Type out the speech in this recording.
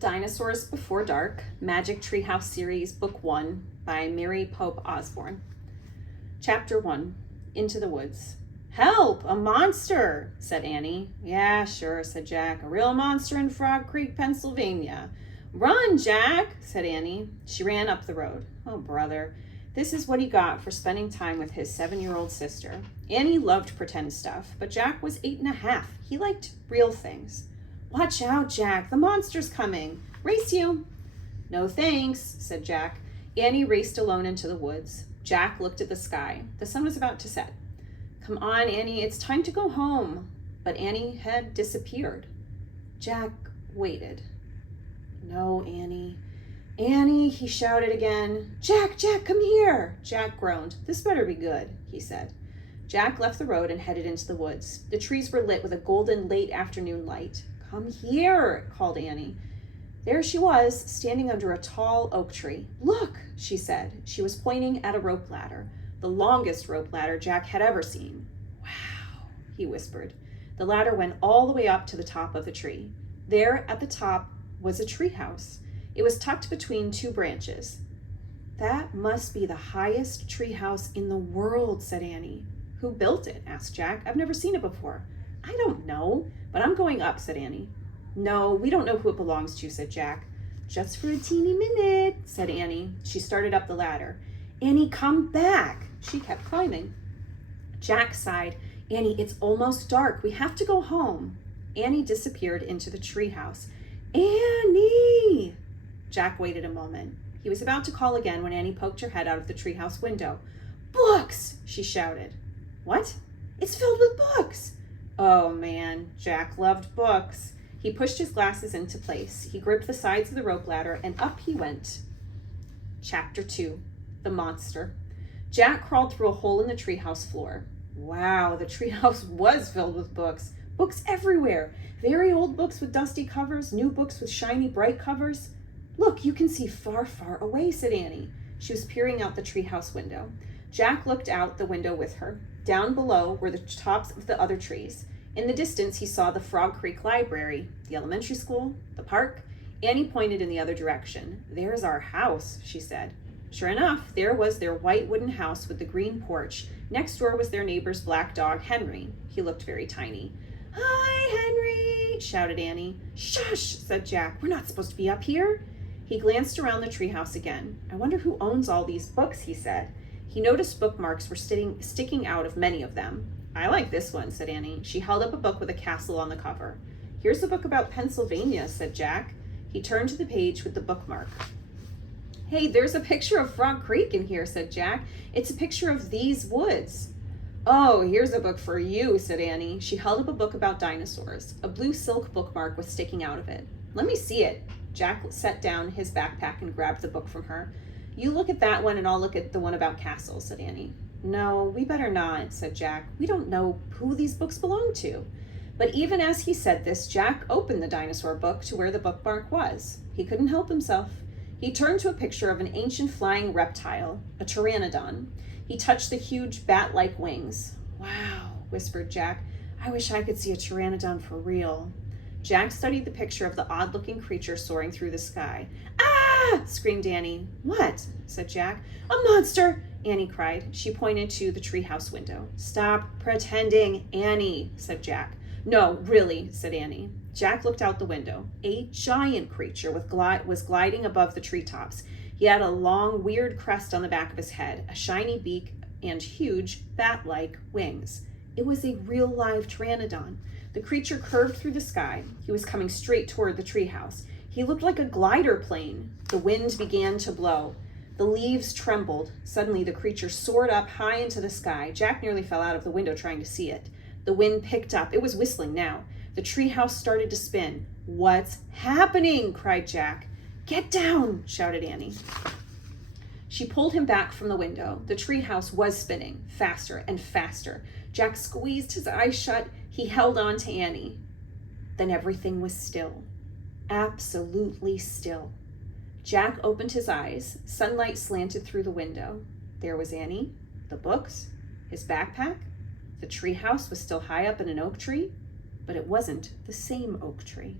Dinosaurs Before Dark, Magic Treehouse Series, Book 1 by Mary Pope Osborne. Chapter 1, Into the Woods. "Help! A monster!" said Annie. "Yeah, sure," said Jack. "A real monster in Frog Creek, Pennsylvania." "Run, Jack!" said Annie. She ran up the road. Oh, brother. This is what he got for spending time with his 7-year-old sister. Annie loved pretend stuff, but Jack was 8.5. He liked real things. "Watch out, Jack. The monster's coming. Race you." "No thanks," said Jack. Annie raced alone into the woods. Jack looked at the sky. The sun was about to set. "Come on, Annie. It's time to go home." But Annie had disappeared. Jack waited. "No, Annie. Annie," he shouted again. "Jack, Jack, come here." Jack groaned. "This better be good," he said. Jack left the road and headed into the woods. The trees were lit with a golden late afternoon light. "Come here," called Annie. There she was, standing under a tall oak tree. "Look," she said. She was pointing at a rope ladder, the longest rope ladder Jack had ever seen. "Wow," he whispered. The ladder went all the way up to the top of the tree. There at the top was a treehouse. It was tucked between 2 branches. "That must be the highest treehouse in the world," said Annie. "Who built it?" asked Jack. "I've never seen it before." "I don't know, but I'm going up," said Annie. "No, we don't know who it belongs to," said Jack. "Just for a teeny minute," said Annie. She started up the ladder. "Annie, come back." She kept climbing. Jack sighed. "Annie, it's almost dark. We have to go home." Annie disappeared into the treehouse. "Annie!" Jack waited a moment. He was about to call again when Annie poked her head out of the treehouse window. "Books!" she shouted. "What?" "It's filled with books." Oh man, Jack loved books. He pushed his glasses into place. He gripped the sides of the rope ladder and up he went. Chapter 2, The Monster. Jack crawled through a hole in the treehouse floor. Wow, the treehouse was filled with books. Books everywhere. Very old books with dusty covers, new books with shiny, bright covers. "Look, you can see far, far away," said Annie. She was peering out the treehouse window. Jack looked out the window with her. Down below were the tops of the other trees. In the distance, he saw the Frog Creek Library, the elementary school, the park. Annie pointed in the other direction. "There's our house," she said. Sure enough, there was their white wooden house with the green porch. Next door was their neighbor's black dog, Henry. He looked very tiny. "Hi, Henry," shouted Annie. "Shush," said Jack. "We're not supposed to be up here." He glanced around the treehouse again. "I wonder who owns all these books," he said. He noticed bookmarks were sticking out of many of them. "I like this one," said Annie. She held up a book with a castle on the cover. "Here's a book about Pennsylvania," said Jack. He turned to the page with the bookmark. "Hey, there's a picture of Frog Creek in here," said Jack. "It's a picture of these woods." "Oh, here's a book for you," said Annie. She held up a book about dinosaurs. A blue silk bookmark was sticking out of it. "Let me see it." Jack set down his backpack and grabbed the book from her. "You look at that one and I'll look at the one about castles," said Annie. "No, we better not," said Jack. "We don't know who these books belong to." But even as he said this, Jack opened the dinosaur book to where the bookmark was. He couldn't help himself. He turned to a picture of an ancient flying reptile, a pteranodon. He touched the huge bat-like wings. "Wow," whispered Jack. "I wish I could see a pteranodon for real." Jack studied the picture of the odd-looking creature soaring through the sky. "Ah!" screamed Annie. "What?" said Jack. "A monster!" Annie cried. She pointed to the treehouse window. "Stop pretending, Annie," said Jack. "No, really," said Annie. Jack looked out the window. A giant creature was gliding above the treetops. He had a long, weird crest on the back of his head, a shiny beak, and huge, bat-like wings. It was a real live pteranodon. The creature curved through the sky. He was coming straight toward the treehouse. He looked like a glider plane. The wind began to blow. The leaves trembled. Suddenly, the creature soared up high into the sky. Jack nearly fell out of the window trying to see it. The wind picked up. It was whistling now. The treehouse started to spin. "What's happening?" cried Jack. "Get down," shouted Annie. She pulled him back from the window. The treehouse was spinning, faster and faster. Jack squeezed his eyes shut. He held on to Annie. Then everything was still. Absolutely still. Jack opened his eyes. Sunlight slanted through the window. There was Annie, the books, his backpack. The treehouse was still high up in an oak tree, but it wasn't the same oak tree.